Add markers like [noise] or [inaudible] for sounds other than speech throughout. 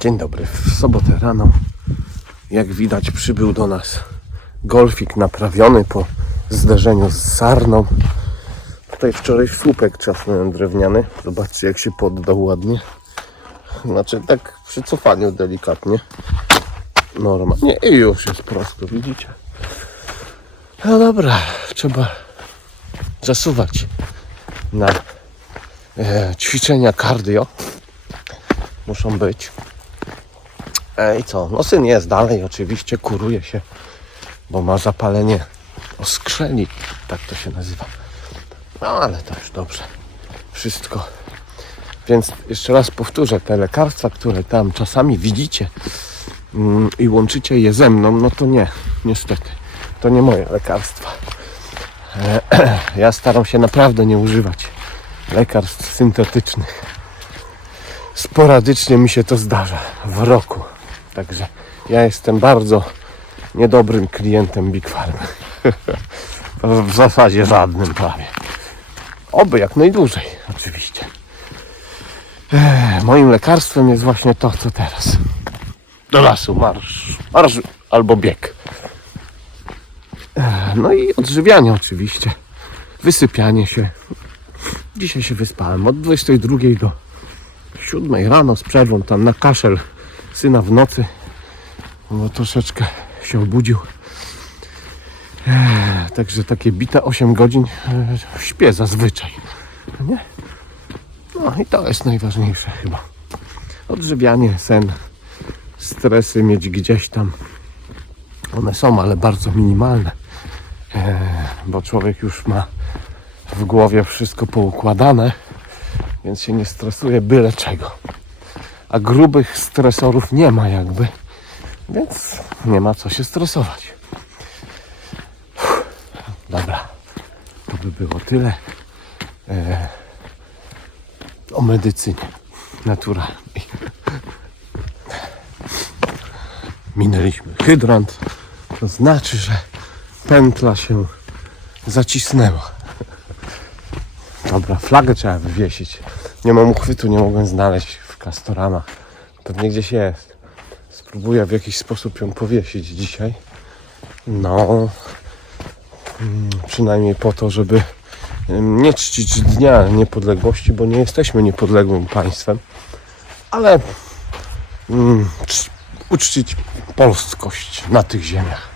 Dzień dobry. W sobotę rano, jak widać, przybył do nas golfik naprawiony po zderzeniu z sarną. Tutaj wczoraj słupek czasnąłem drewniany. Zobaczcie, jak się poddał ładnie. Znaczy, tak przy cofaniu delikatnie. Normalnie i już jest prosto, widzicie? No dobra, trzeba zasuwać na e, ćwiczenia cardio. Muszą być. E, I co? No syn jest dalej, oczywiście kuruje się, bo ma zapalenie oskrzeli, tak to się nazywa. No ale to już dobrze. Wszystko. Więc jeszcze raz powtórzę, te lekarstwa, które tam czasami widzicie mm, i łączycie je ze mną, no to nie, niestety. To nie moje lekarstwa. E, [clears throat] ja staram się naprawdę nie używać lekarstw syntetycznych. Sporadycznie mi się to zdarza w roku. Także ja jestem bardzo niedobrym klientem Big Farmy. w zasadzie żadnym prawie. Oby jak najdłużej, oczywiście. Moim lekarstwem jest właśnie to, co teraz. Do lasu, marsz, marsz albo bieg. No i odżywianie oczywiście. Wysypianie się. Dzisiaj się wyspałem od 22 do 7 rano z przerwą tam na kaszel syna w nocy. Bo troszeczkę się obudził. Także takie bite 8 godzin e, śpię zazwyczaj. Nie? No i to jest najważniejsze chyba. Odżywianie, sen, stresy mieć gdzieś tam. One są, ale bardzo minimalne. Bo człowiek już ma w głowie wszystko poukładane, więc się nie stresuje byle czego. A grubych stresorów nie ma jakby, więc nie ma co się stresować. Dobra, to by było tyle e, o medycynie naturalnej. Minęliśmy hydrant, to znaczy, że pętla się zacisnęła. Dobra, flagę trzeba wywiesić. Nie mam uchwytu, nie mogłem znaleźć w kastoramach. Pewnie gdzieś jest. Spróbuję w jakiś sposób ją powiesić dzisiaj. No, mm, przynajmniej po to, żeby nie czcić Dnia Niepodległości, bo nie jesteśmy niepodległym państwem, ale mm, cz- uczcić polskość na tych ziemiach.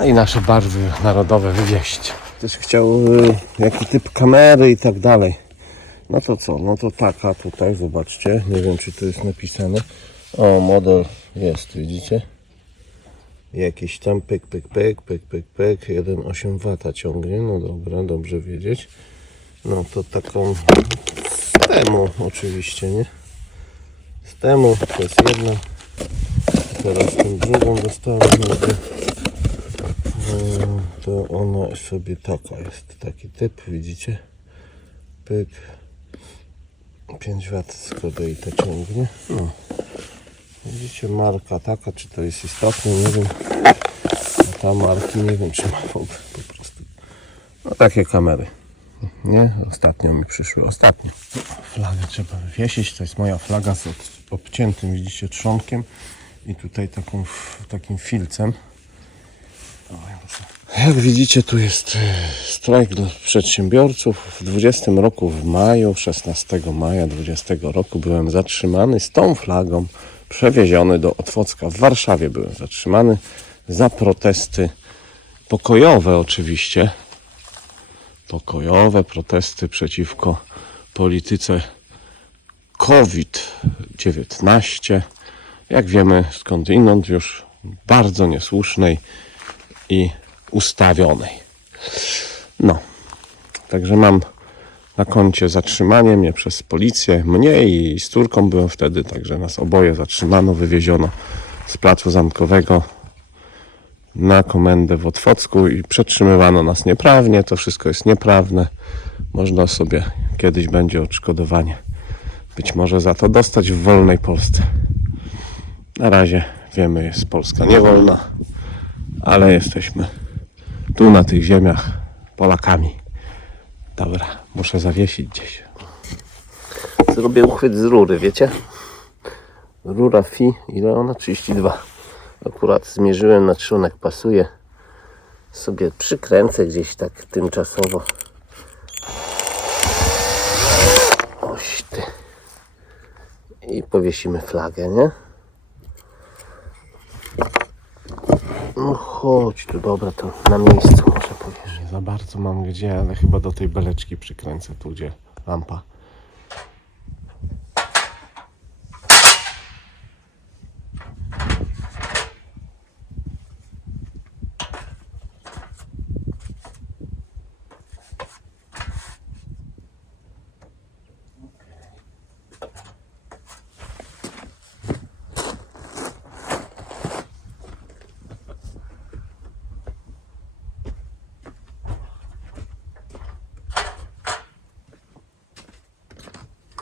A i nasze barwy narodowe wywieźć. Ktoś chciał y, jaki typ kamery i tak dalej. No to co? No to taka tutaj, zobaczcie. Nie wiem czy to jest napisane. O, model jest, widzicie? Jakiś tam pyk, pyk, pyk, pyk, pyk, pyk. 1,8 W ciągnie. No dobra, dobrze wiedzieć. No to taką z temu oczywiście, nie? Z temu to jest jedna. Teraz tą drugą dostałem. E, to ona sobie taka jest, taki typ, widzicie? Pyk. 5 W z kolei to ciągnie. No. Widzicie, marka taka, czy to jest istotne, nie wiem. A ta marki nie wiem, czy ma w ogóle po prostu. No takie kamery. Nie? Ostatnio mi przyszły, ostatnio. Flagę trzeba wywiesić, to jest moja flaga z obciętym, widzicie, trzonkiem i tutaj taką, takim filcem. Jak widzicie, tu jest e, strajk dla przedsiębiorców. W 20 roku, w maju, 16 maja 20 roku byłem zatrzymany z tą flagą, przewieziony do Otwocka. W Warszawie byłem zatrzymany za protesty pokojowe oczywiście. Pokojowe protesty przeciwko polityce COVID-19. Jak wiemy skądinąd już bardzo niesłusznej i ustawionej. No, także mam na koncie zatrzymanie mnie przez policję, mnie i z córką byłem wtedy, także nas oboje zatrzymano, wywieziono z placu zamkowego na komendę w Otwocku i przetrzymywano nas nieprawnie, to wszystko jest nieprawne. Można sobie kiedyś będzie odszkodowanie być może za to dostać w wolnej Polsce. Na razie wiemy, jest Polska niewolna, ale jesteśmy tu na tych ziemiach Polakami. Dobra, muszę zawiesić gdzieś. Zrobię uchwyt z rury, wiecie? Rura Fi, ile ona? 32. Akurat zmierzyłem na trzonek, pasuje. Sobie przykręcę gdzieś tak tymczasowo. Oś ty. I powiesimy flagę, nie? No chodź tu, dobra, to na miejscu może powiesz. Nie za bardzo mam gdzie, ale chyba do tej beleczki przykręcę tu, gdzie lampa.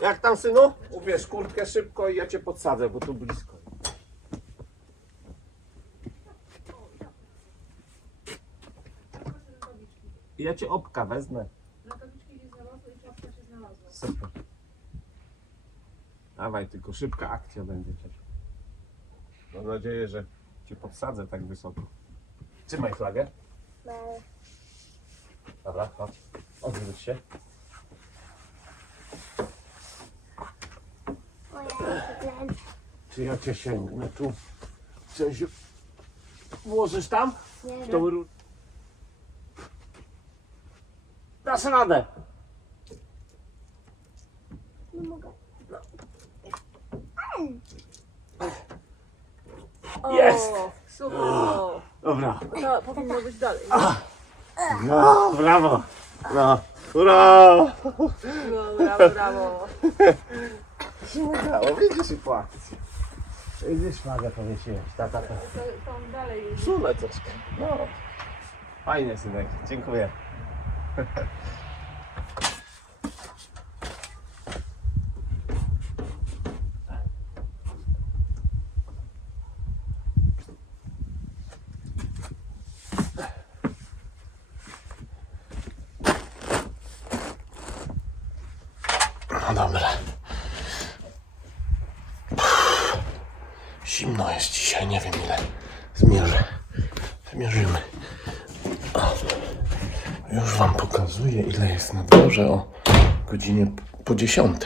Jak tam, synu? Ubierz kurtkę szybko i ja cię podsadzę, bo tu blisko. Ja cię opka wezmę. Rękawiczki nie znalazły i czapka się znalazła. Super. Dawaj, tylko szybka akcja będzie też. Mam nadzieję, że cię podsadzę tak wysoko. Trzymaj flagę. Dobra, chodź. Odwróć się. Czy ja cię sięgnę tu? Coś włożysz tam? Nie, To ru... Dasz radę. nie mogę. Jest! Super! Dobra. No, powinno być dalej. No, brawo. No. Ura! No, brawo, brawo. [laughs] się udało, widzisz i Widzisz, flagę powiesiłeś, tata to. Tam dalej. Szule troszkę. No. Fajnie, synek, dziękuję. [laughs] No dobra. Zimno jest dzisiaj, nie wiem ile zmierzę. Zmierzymy. O, już Wam pokazuję ile jest na dworze o godzinie po 10.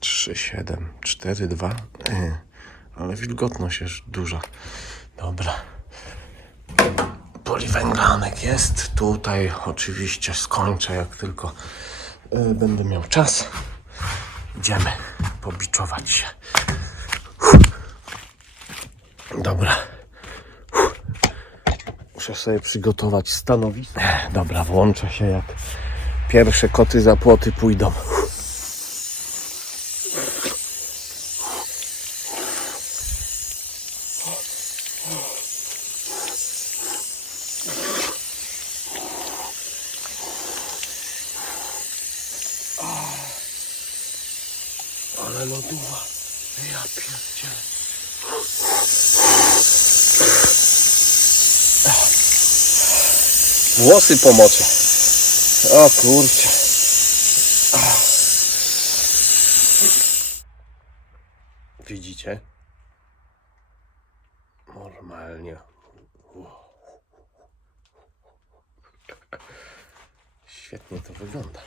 3, 7, 4, 2. Yy, ale wilgotność jest duża. Dobra. Poliwęglanek jest. Tutaj oczywiście skończę jak tylko yy, będę miał czas. Idziemy pobiczować się. Dobra. Muszę sobie przygotować stanowisko. Dobra, włączę się jak pierwsze koty za płoty pójdą. Ale lodowa. Ja pierdzielę. Włosy pomoczę. O kurczę. Widzicie? Normalnie. Świetnie to wygląda.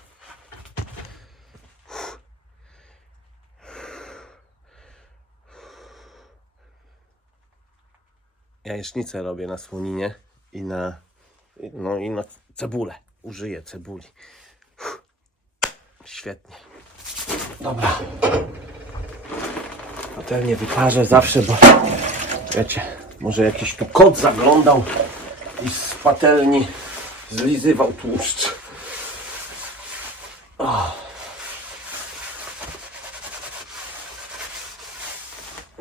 Jajecznicę robię na słoninie i na no i na cebulę. Użyję cebuli. Uff. Świetnie. Dobra. Patelnię wykażę zawsze, bo wiecie, może jakiś tu kot zaglądał i z patelni zlizywał tłuszcz. O.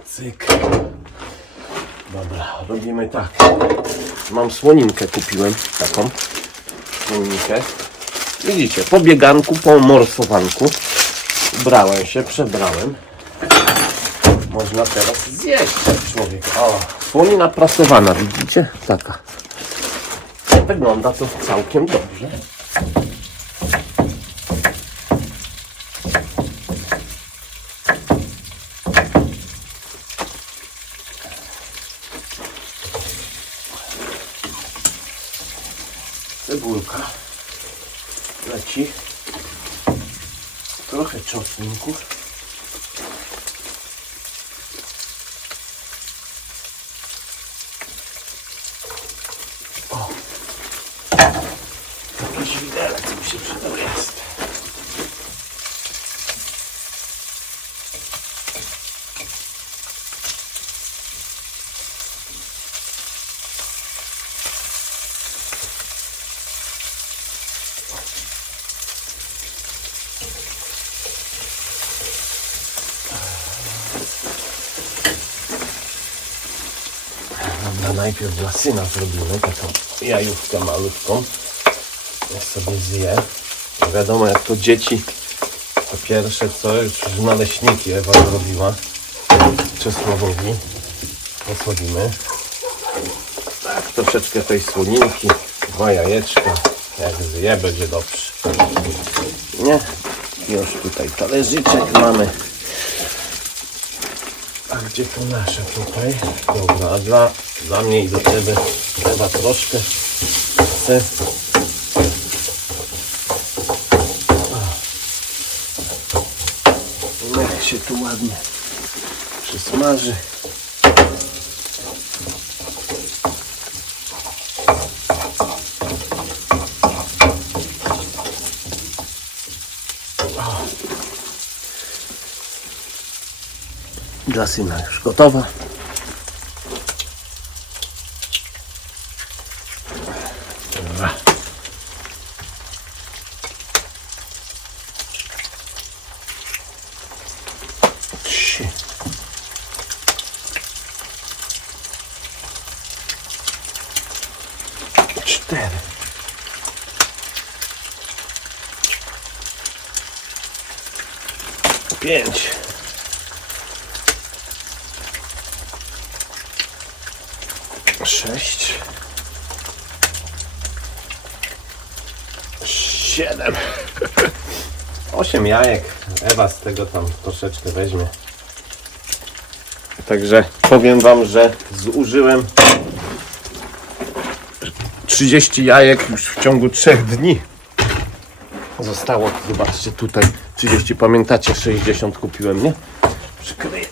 Cyk. Dobra, robimy tak. Mam słoninkę kupiłem, taką Widzicie, po bieganku, po morsowanku ubrałem się, przebrałem. Można teraz zjeść człowiek. O, słonina prasowana, widzicie? Taka. Wygląda to całkiem dobrze. Czosnku. O. Jakiś widelec mi się przydał jest. Dobra, najpierw dla syna zrobimy taką jajówkę malutką. Ja sobie zje. No wiadomo, jak to dzieci, to pierwsze co, już naleśniki Ewa zrobiła. Czesławowi. Posłodzimy. Tak, troszeczkę tej słoninki. Dwa jajeczka. Jak zje, będzie dobrze. Nie? Już tutaj talerzyczek mamy. A gdzie to nasze tutaj? Dobra, a dla, dla mnie i do Ciebie chyba troszkę chcę. Się tu ładnie przysmaży. Dla syna już gotowa. Cztery. Pięć. Sześć. Siedem. Osiem jajek. Ewa z tego tam troszeczkę weźmie. Także powiem Wam, że zużyłem 30 jajek już w ciągu 3 dni. Zostało, zobaczcie tutaj, 30, pamiętacie, 60 kupiłem, nie? Przykryję.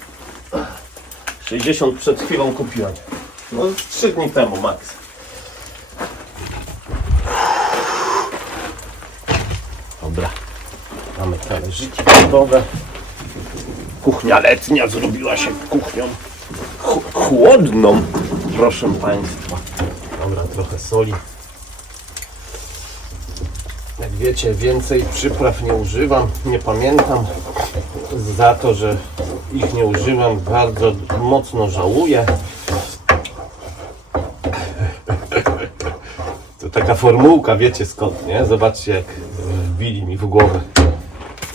60 przed chwilą kupiłem. No 3 dni temu max. Dobra. Mamy talerzyki gotowe. Kuchnia letnia zrobiła się kuchnią ch- chłodną, proszę Państwa. Dobra, trochę soli. Jak wiecie, więcej przypraw nie używam, nie pamiętam. Za to, że ich nie używam, bardzo mocno żałuję. To taka formułka, wiecie skąd, nie? Zobaczcie, jak wbili mi w głowę.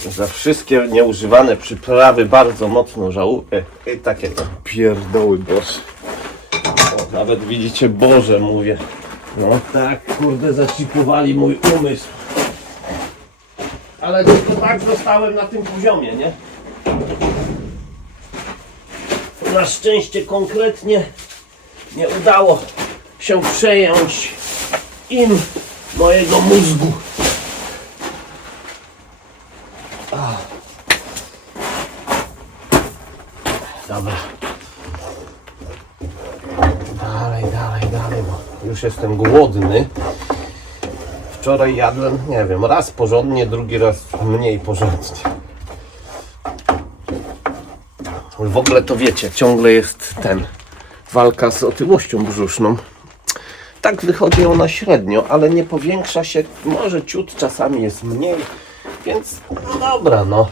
Za wszystkie nieużywane przyprawy bardzo mocno żałuję. I takie to pierdoły, boże. O, nawet widzicie, Boże mówię. No tak, kurde, zaczipowali mój umysł. Ale tylko tak zostałem na tym poziomie, nie? Na szczęście konkretnie nie udało się przejąć im mojego mózgu. Dobra. Dalej, dalej, dalej, bo już jestem głodny. Wczoraj jadłem, nie wiem, raz porządnie, drugi raz mniej porządnie. W ogóle to wiecie, ciągle jest ten walka z otyłością brzuszną. Tak wychodzi ona średnio, ale nie powiększa się, może ciut czasami jest mniej, więc no dobra, no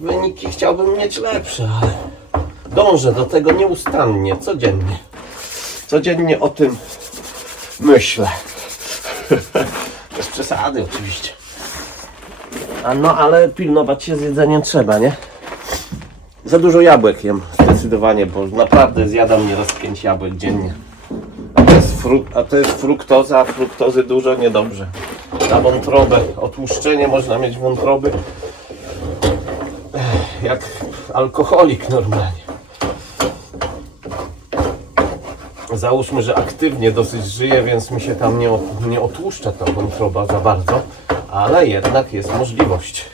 wyniki chciałbym mieć lepsze, ale dążę do tego nieustannie, codziennie. Codziennie o tym myślę. [laughs] Bez przesady oczywiście. A no, ale pilnować się z jedzeniem trzeba, nie? Za dużo jabłek jem, zdecydowanie, bo naprawdę zjadam nieraz 5 jabłek dziennie. A to jest, fru- a to jest fruktoza, a fruktozy dużo niedobrze. Na wątrobę, otłuszczenie można mieć wątroby jak alkoholik normalnie. załóżmy, że aktywnie dosyć żyje, więc mi się tam nie, nie otłuszcza ta wątroba za bardzo, ale jednak jest możliwość.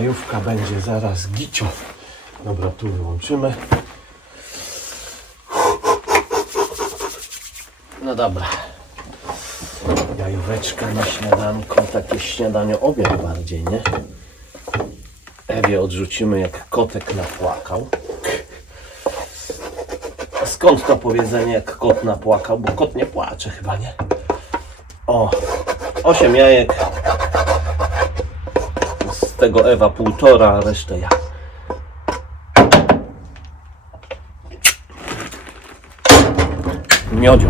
A jajówka będzie zaraz giciu. Dobra, tu wyłączymy. No dobra. Jajóweczka na śniadanko, takie śniadanie obiad bardziej, nie? Ewie odrzucimy jak kotek napłakał. Skąd to powiedzenie jak kot napłakał? Bo kot nie płacze chyba, nie? O, osiem jajek. Tego Ewa półtora, a resztę ja. Miodzio.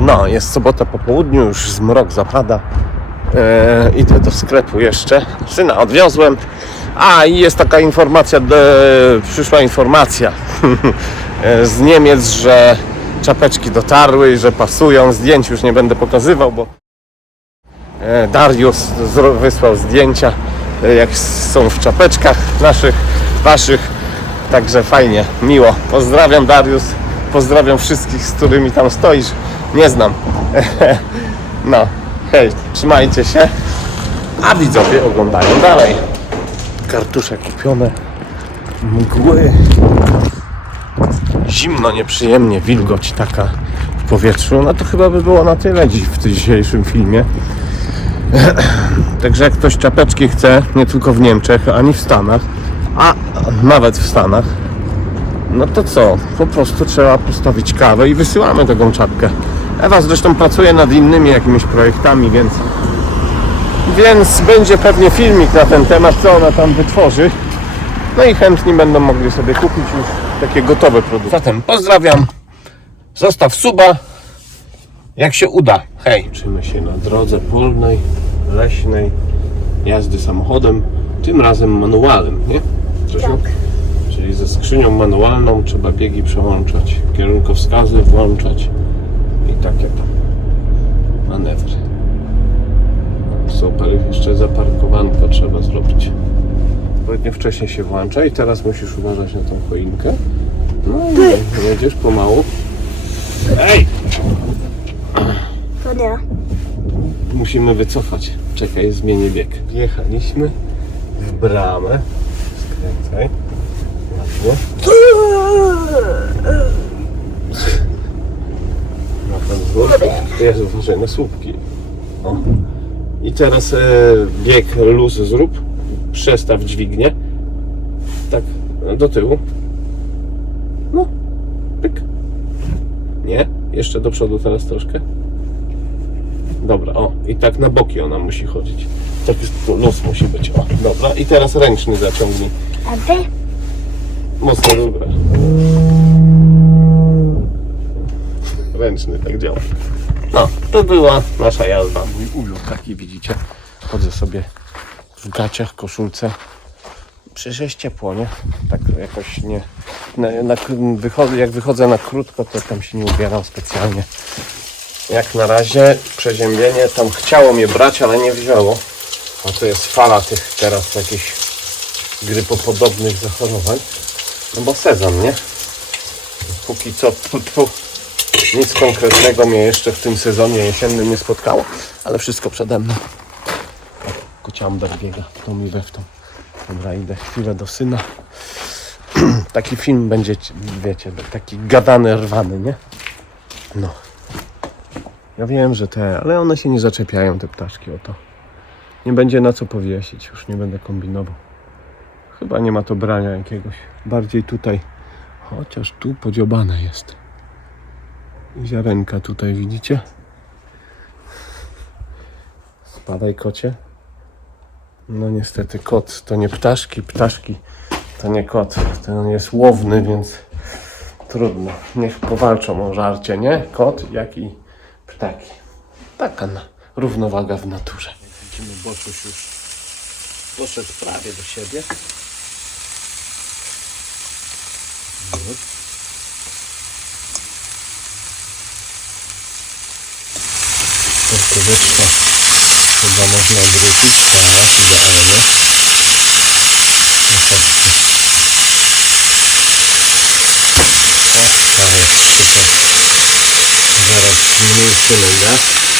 No, jest sobota po południu, już zmrok zapada. E, idę do sklepu jeszcze. Syna odwiozłem. A i jest taka informacja, de, przyszła informacja [laughs] e, z Niemiec, że czapeczki dotarły i że pasują. Zdjęć już nie będę pokazywał, bo e, Darius zro- wysłał zdjęcia, e, jak są w czapeczkach naszych, waszych. Także fajnie, miło. Pozdrawiam Darius, pozdrawiam wszystkich, z którymi tam stoisz. Nie znam. [laughs] No, hej, trzymajcie się. A widzowie oglądają dalej. Kartusze kupione. Mgły. Zimno, nieprzyjemnie, wilgoć taka w powietrzu. No to chyba by było na tyle dziś w tym dzisiejszym filmie. [clears throat] Także jak ktoś czapeczki chce, nie tylko w Niemczech, ani w Stanach, a nawet w Stanach, no to co? Po prostu trzeba postawić kawę i wysyłamy taką czapkę. Ewa zresztą pracuje nad innymi jakimiś projektami, więc więc będzie pewnie filmik na ten temat, co ona tam wytworzy. No i chętni będą mogli sobie kupić już takie gotowe produkty. Zatem pozdrawiam. Zostaw suba. Jak się uda. Hej. Uczymy się na drodze polnej, leśnej, jazdy samochodem, tym razem manualnym, nie? Grzesiu? Czyli ze skrzynią manualną trzeba biegi przełączać, kierunkowskazy włączać i takie tam manewry. Super, jeszcze zaparkowanko trzeba zrobić. Odpowiednio wcześniej się włącza i teraz musisz uważać na tą choinkę. No jedziesz pomału. Ej! To nie. Musimy wycofać. Czekaj, zmienię bieg. Wjechaliśmy w bramę. Skręcaj. Ładnie. Na ten wzór. Jezu, uważaj na słupki. O. I teraz e, bieg luz zrób. Przestaw dźwignię. Tak, do tyłu. No. Pyk. Nie? Jeszcze do przodu teraz troszkę. Dobra, o. I tak na boki ona musi chodzić. Tak jest, tu luz musi być. O, dobra. I teraz ręczny zaciągnij. A ty? Mocno dobra. Ręczny tak działa. No, to była nasza jazda. Mój ulot taki widzicie. Chodzę sobie w gaciach, koszulce. Przecież jest ciepło, nie? Tak jakoś nie... Na, na, wychodzę, jak wychodzę na krótko, to tam się nie ubieram specjalnie. Jak na razie przeziębienie, tam chciało mnie brać, ale nie wzięło. A to jest fala tych teraz jakichś grypopodobnych zachorowań. No bo sezon, nie? Póki co tu, tu, nic konkretnego mnie jeszcze w tym sezonie jesiennym nie spotkało, ale wszystko przede mną. Kociamber biega w tą i we w tą. Dobra, idę chwilę do syna. [clears throat] Taki film będzie, wiecie, taki gadany, rwany, nie? No. Ja wiem, że te, ale one się nie zaczepiają, te ptaszki o to. Nie będzie na co powiesić, już nie będę kombinował. Chyba nie ma to brania jakiegoś. Bardziej tutaj, chociaż tu podziobane jest. Ziarenka tutaj widzicie? Spadaj kocie. No niestety kot to nie ptaszki, ptaszki to nie kot. Ten jest łowny, więc trudno. Niech powalczą o żarcie, nie? Kot, jak i ptaki. Taka na, równowaga w naturze. Widzimy, Boczuś już doszedł prawie do siebie. Kurtóweczka chyba można wrócić. Tak, idealnie. Zobaczcie. O, jest, super. Zaraz zmniejszymy gaz. Okej.